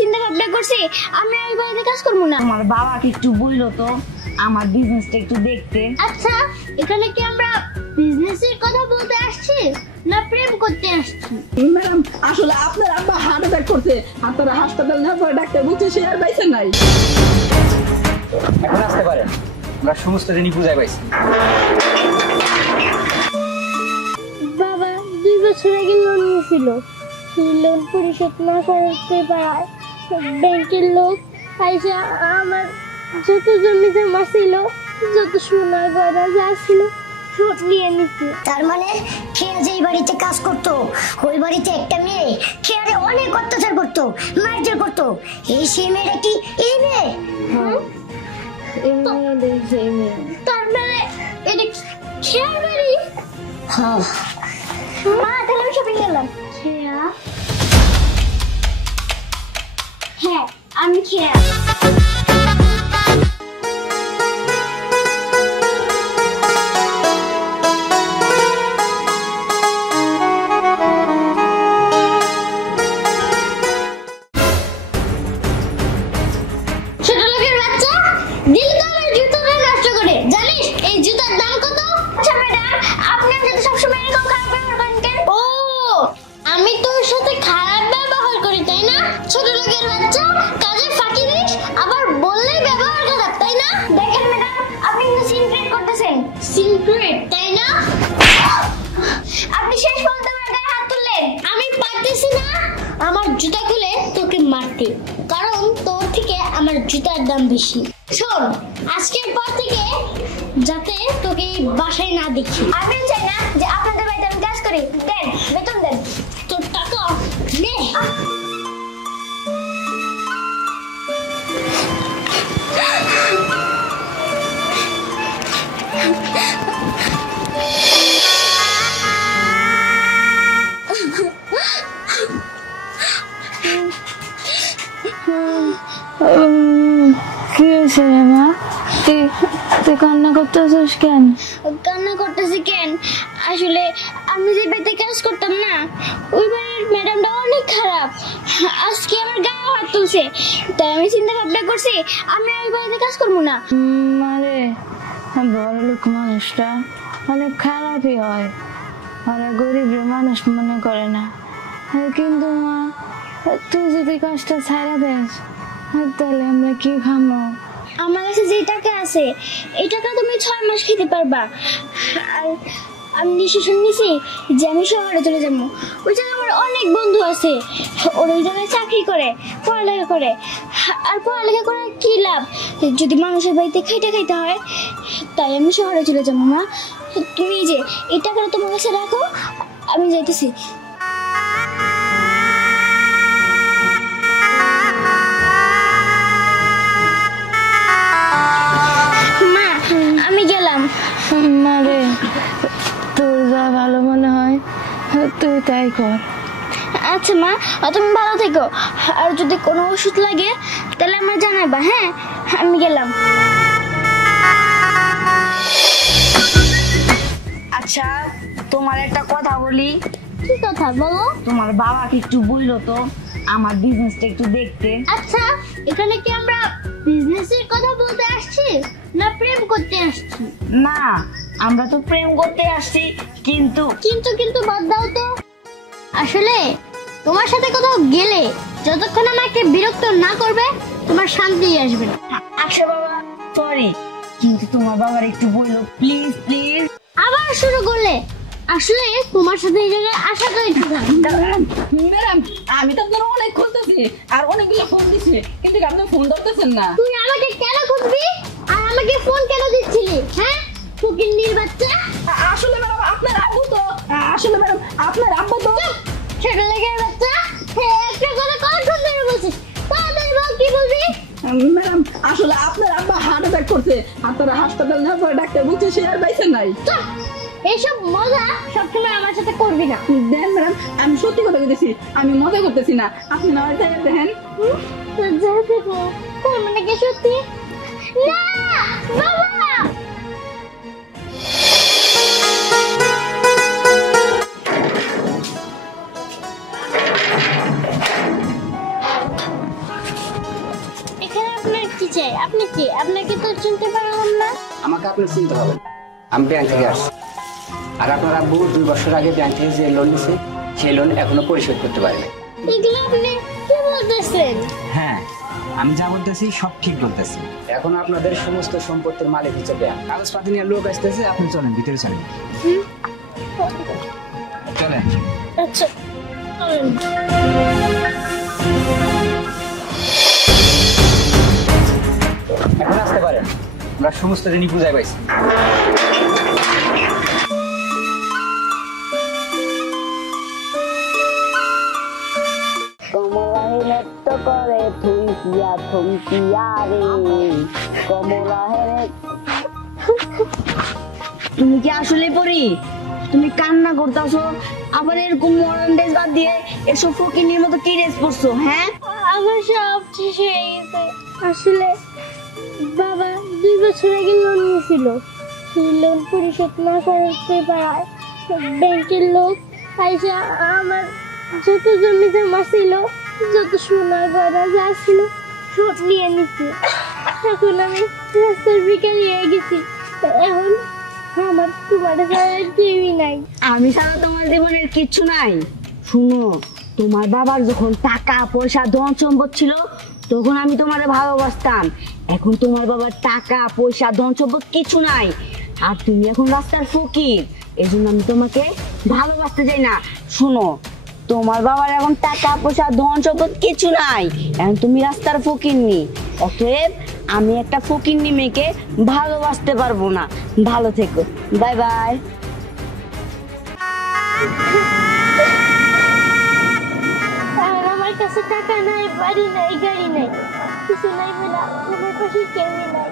চিন্তা ভাবনা করছি আমি এই বাড়িতে কাজ করব না। আমার বাবাকে একটু বললো তো আমার বিজনেসটা একটু দেখতে। আচ্ছা, এখানে কি আমরা বিজনেসের কথা বলতে আসছি না প্রেম করতে আসছি? ম্যাডাম আসলে আপনার আব্বা হার্ট অ্যাটাক করছে, আপনারা হাসপাতাল না পরে ডাক্তার বলছে সে আর বাইছে নাই। এখন আসতে পারেন, আমরা সমস্ত জিনিস বুঝাই পাইছি। বাবা 2 বছর আগে লোন নিয়েছিল, লোন পরিশোধ না করতে পারায় ব্যাংকের লোক আইসা আমার যত জমি জমা ছিল, যত সোনা গয়না যা ছিল সব নিয়ে নিচ্ছে। তার মানে খেয়া যে বাড়িতে কাজ করতো, ওই বাড়িতে একটা মেয়ে খেয়ারে অনেক অত্যাচার করতো, মারধর করতো। এই সেই মেয়েটা কি এই মেয়ে? তার মানে এটা খেয়ার বাড়ি? হ্যাঁ মা তাহলে আমি শপিং করলাম। খেয়া? হ্যাঁ আমি খেয়া। ছোট লোকের বাচ্চা, দিল তো আমার জুতোটা নষ্ট করে। জানিস এই জুতার দাম কত? আচ্ছা ম্যাডাম, আপনি আমার সাথে সবসময় এরকম খারাপ ব্যবহার করেন কেন? ও, আমি তোর সাথে খারাপ ব্যবহার করি তাই না? ছোট লোকের বাচ্চা, কাজে ফাঁকি দিস, আবার বললেই ব্যবহার খারাপ তাই না? দেখেন ম্যাডাম, আপনি কিন্তু সিনক্রেট করতেছেন। সিনক্রেট তাই না? আপনি শেষ পর্যন্ত আমার গায়ে হাত তুললেন। আমি পারতেছি না আমার জুতা খুলে তোকে মারতে, কারণ তোর থেকে আমার জুতার দাম বেশি। শোন, আজকের পর থেকে যাতে তোকে বাসায় না দেখি। আমি চাই না যে আপনাদের বাড়িতে আমি কাজ করি। দেন, বেতন দেন। তোর টাকা নে। কি হয়েছে রে মা? তুই কান্না করতেছিস কেন? কান্না করতেছি কেন? আসলে আমি যে বাড়িতে কাজ করতাম না, ওই বাড়ির ম্যাডামটা অনেক খারাপ। আজকে আমার গায়ে হাত তুলছে, তাই আমি চিন্তা ভাবনা করছি আমি ওই বাড়িতে কাজ করবো না। মারে, বড় লোক মানুষটা অনেক খারাপই হয়, ওরা গরিবের মানুষ মনে করে না। কিন্তু মা, তুই যদি কাজটা ছাড়া দেস তাহলে আমরা কি খামো? আমার কাছে যে টাকা আছে এই টাকা তুমি 6 মাস খেতে পারবা। আর আমি ডিসিশন নিছি যে আমি শহরে চলে যাবো। ওই জায়গায় আমার অনেক বন্ধু আছে, ওরা ওই জায়গায় চাকরি করে, পড়ালেখা করে। আর পড়ালেখা করে কি লাভ যদি মানুষের বাড়িতে খাইতে খাইতে হয়? তাই আমি শহরে চলে যাবো। মা, তুমি যে এই টাকাটা তোমার কাছে রাখো, আমি যাইতেছি। মা, আমি গেলাম। মারে, তোর যা ভালো মনে হয় তুই তাই কর। আচ্ছা মা, তুমি ভালো থেকো। আর যদি কোনো ওষুধ লাগে তাহলে আমার জানাবা। হ্যাঁ, আমি গেলাম। আচ্ছা, তোমার একটা কথা বলি। কি কথা বলো? তোমার বাবাকে একটু বললো তো আমার বিজনেসটা একটু দেখতে। আচ্ছা, এখানে কি আমরা বিজনেসের কথা বলতে আসছি না প্রেম করতে আসছি? না, আমরা তো প্রেম করতে আসছি। কিন্তু কিন্তু বাদ দাও তো। আসলে তোমার সাথে কোথাও গেলে যতক্ষণ আমাকে বিরক্ত না করবে তোমার শান্তি আসবে না। আচ্ছা বাবা, সরি, কিন্তু তোমার বাবার একটু বললো প্লিজ প্লিজ। আবার শুরু করলে? আসলে তোমার সাথে এই জায়গায় আসাটা একটু ম্যাডাম আমি তো আপনার অনেক খুঁজতেছি আর অনেকগুলো ফোন দিছি, কিন্তু আপনি ফোন ধরতেছেন না। তুই আমাকে কেন খুঁজবি আর আমাকে ফোন কেন দিচ্ছিলি? হ্যাঁ, ফকিন্নির বাচ্চা। আসলে ম্যাডাম আপনার আব্বু তো, আসলে ম্যাডাম আপনার আব্বু তো। ছোট লেগের বাচ্চা, একটা কথা কতক্ষণ ধরে বলছিস? তাড়াতাড়ি বল, কি বলবি? ম্যাডাম আসলে আপনার আব্বা হার্ট অ্যাটাক করছে, আপনারা হাসপাতাল না পরে ডাক্তার বলছে সে আর বাইছে নাই। এইসব মজা সবসময় আমার সাথে করবি না। দেন ম্যাডাম, আমি সত্যি কথা বলতেছি, আমি মজা করতেছি না। আপনি না হয় দেখেন। তার মানে কি সত্যি? না বাবা, আপনার চিন্তা হবে না। আমি ব্যাংক থেকে আসছি, আর আপনার আব্বু 2 বছর আগে ব্যাংক থেকে যে লোন নিছে সেই লোন এখনো পরিশোধ করতে পারেনি। এগুলো আপনি কি বলতেছেন? হ্যাঁ, আমি যা বলতেছি সব ঠিক বলতেছি। এখন আপনাদের সমস্ত সম্পত্তির মালিক হচ্ছে ব্যাংক। কাগজপাতি নিয়ে লোক আসতেছে, আপনি চলেন ভিতরে চলেন। চলেন। আচ্ছা চলেন। এখন আসতে পারেন, আমরা সমস্ত ঋণই বুঝাই পাইছি। কমলাহে নৃত্য করে থুইকিয়া থুইকিয়া রে কমলাহে। তুমি কি আসলে পড়ি? তুমি কান্না করতেছো, আবার এরকম মডার্ন ড্রেস বাদ দিয়ে এসব ফকিনির মতো কি ড্রেস পরছো? হ্যাঁ, আমার সব শেষ হয়ে গেছে। আসলে বাবা 2 বছর আগে লোন নিয়েছিল, সেই লোন পরিশোধ না করতে পারায় ব্যাংকের লোক আইসা আমার যত জমি জমা ছিল, যত সোনা গয়না যা ছিল সব নিয়ে নিচ্ছে। এখন আমি রাস্তার ভিখারি হয়ে গেছি। এখন আমার তোমার ছাড়া কেউই নাই। আমি ছাড়া তোমার জীবনের কিচ্ছু নাই। শুনো, তোমার বাবার যখন টাকা পয়সা ধন সম্পদ ছিল তখন আমি তোমারে ভালোবাসতাম। এখন তোমার বাবার টাকা পয়সা ধন সম্পদ কিছু নাই, আর তুমি এখন রাস্তার ফকির। এই জন্য আমি তোমাকে ভালোবাসতে চাই না। শুনো, তোমার বাবার এখন টাকা পয়সা ধন সম্পদ কিছু নাই, এখন তুমি রাস্তার ফকিরনি। অতএব আমি একটা ফকিরনি মেয়েকে ভালোবাসতে পারবো না। ভালো থেকো, বাই বাই। আর আমার কাছে টাকা নাই, বাড়ি নাই, গাড়ি নাই, কিছু নাই বলে আমার পাশে কেউ নাই।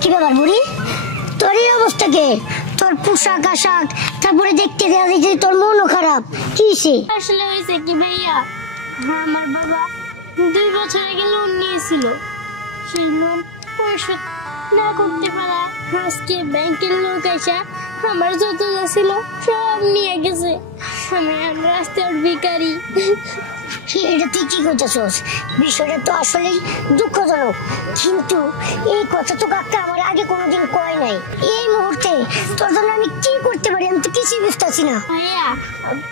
কি ব্যাপার বুড়ি, তোর এই অবস্থা কে? তোর পোশাক আশাক, তারপরে দেখতে দেওয়া যে তোর মনও খারাপ, কি হয়েছে? আসলে হয়েছে কি ভাইয়া, আমার বাবা 2 বছর আগে লোন নিয়েছিল, সেই লোন পরিশোধ না করতে পারা আজকে ব্যাংকের লোক এসে আমার যত যা ছিল সব নিয়ে গেছে। আমি রাস্তার ভিখারি। এটা তুই কি করতেছস? বিষয়টা তো আসলেই দুঃখজনক, কিন্তু এই কথা তো কাকা আমার আগে কোনোদিন কয় নাই। এই মুহূর্তে তোর জন্য আমি কি করতে পারি আমি তো কিছুই বুঝতেছি না। ভাইয়া,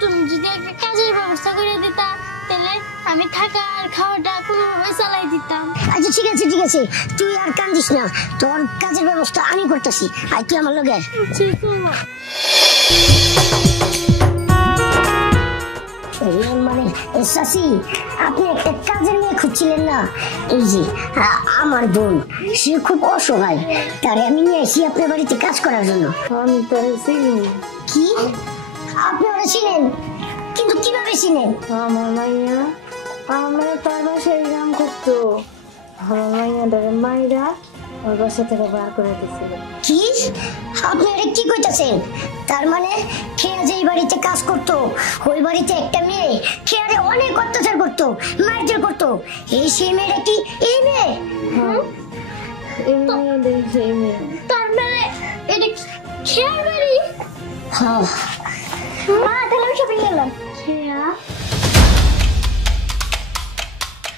তুমি যদি একটা কাজের ব্যবস্থা করে দিতা তাহলে আমি থাকা আর খাওয়াটা কোনোভাবে চালাই দিতাম। আচ্ছা ঠিক আছে ঠিক আছে, তুই আর কান্দিস না, তোর কাজের ব্যবস্থা আমি করতেছি। আর তুই আমার লগে মানে চাচি, আপনি একটা কাজের মেয়ে খুঁজছিলেন না? এই যে আমার বোন, সে খুব অসহায়, তারে আমি নিয়ে এসি আপনার বাড়িতে কাজ করার জন্য। আমি তো চিনি। কি? আপনি ওরা চিনেন? কিন্তু কিভাবে চিনেন? আমার মাইয়া আমরা তার বাসায় কাম করতো। আমার মাইয়া ধরে মাইরা ওর বাসা থেকে বার করে দিছিল। কি? আপনি এটা কি কইতাছেন? তার মানে খেয়া যে বাড়িতে কাজ করতো, ওই বাড়িতে একটা মেয়ে খেয়ারে অনেক অত্যাচার করতো, মারধর করতো, এই সেই মেয়েটা কি এই মেয়ে? এই মেয়ে দেখছে, এই মেয়ে। তার মানে এটা খেয়ার বাড়ি? হ্যাঁ মা, তাহলে আমি শপিং গেলাম। খেয়া?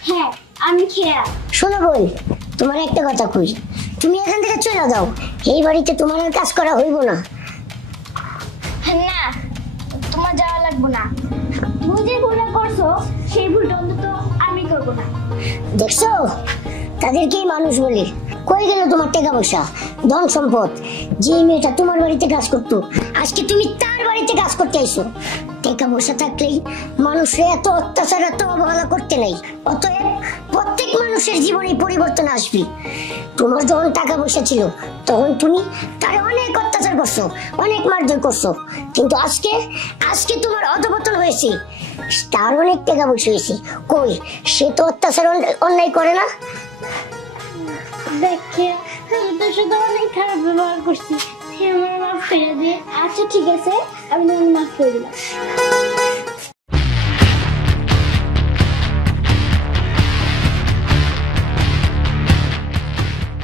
হ্যাঁ, আমি খেয়া। শোনো বোন, তোমার একটা কথা কই, তুমি এখান থেকে চলে যাও, এই বাড়িতে তোমার আর কাজ করা হইব না। না, তোমার যাওয়া লাগবে না। তুমি যে ভুলটা করছো সেই ভুলটা অন্তত আমি করবো না। দেখছো, তাদেরকেই মানুষ বলে। কই গেল তোমার টাকা পয়সা, ধন সম্পদ? যে মেয়েটা তোমার বাড়িতে কাজ করতো আজকে তুমি তার বাড়িতে কাজ করতে আইছো। টাকা পয়সা থাকলেই মানুষের এত অত্যাচার এত অবহেলা করতে নাই। অতএব প্রত্যেক মানুষের জীবনে পরিবর্তন আসবে। তোমার যখন টাকা পয়সা ছিল তখন তুমি তার অনেক অত্যাচার করছো, অনেক মারধর করছো, কিন্তু আজকে আজকে তোমার অধপতন হয়েছে, তার অনেক টাকা পয়সা হয়েছে। কই, সে তো অত্যাচার অন্যায় করে না? দেখে আমি তোর সাথে অনেক খারাপ ব্যবহার করছি, তুই আমার মাফ করে দে। আচ্ছা ঠিক আছে, আমি তোমাকে মাফ করে দিলাম।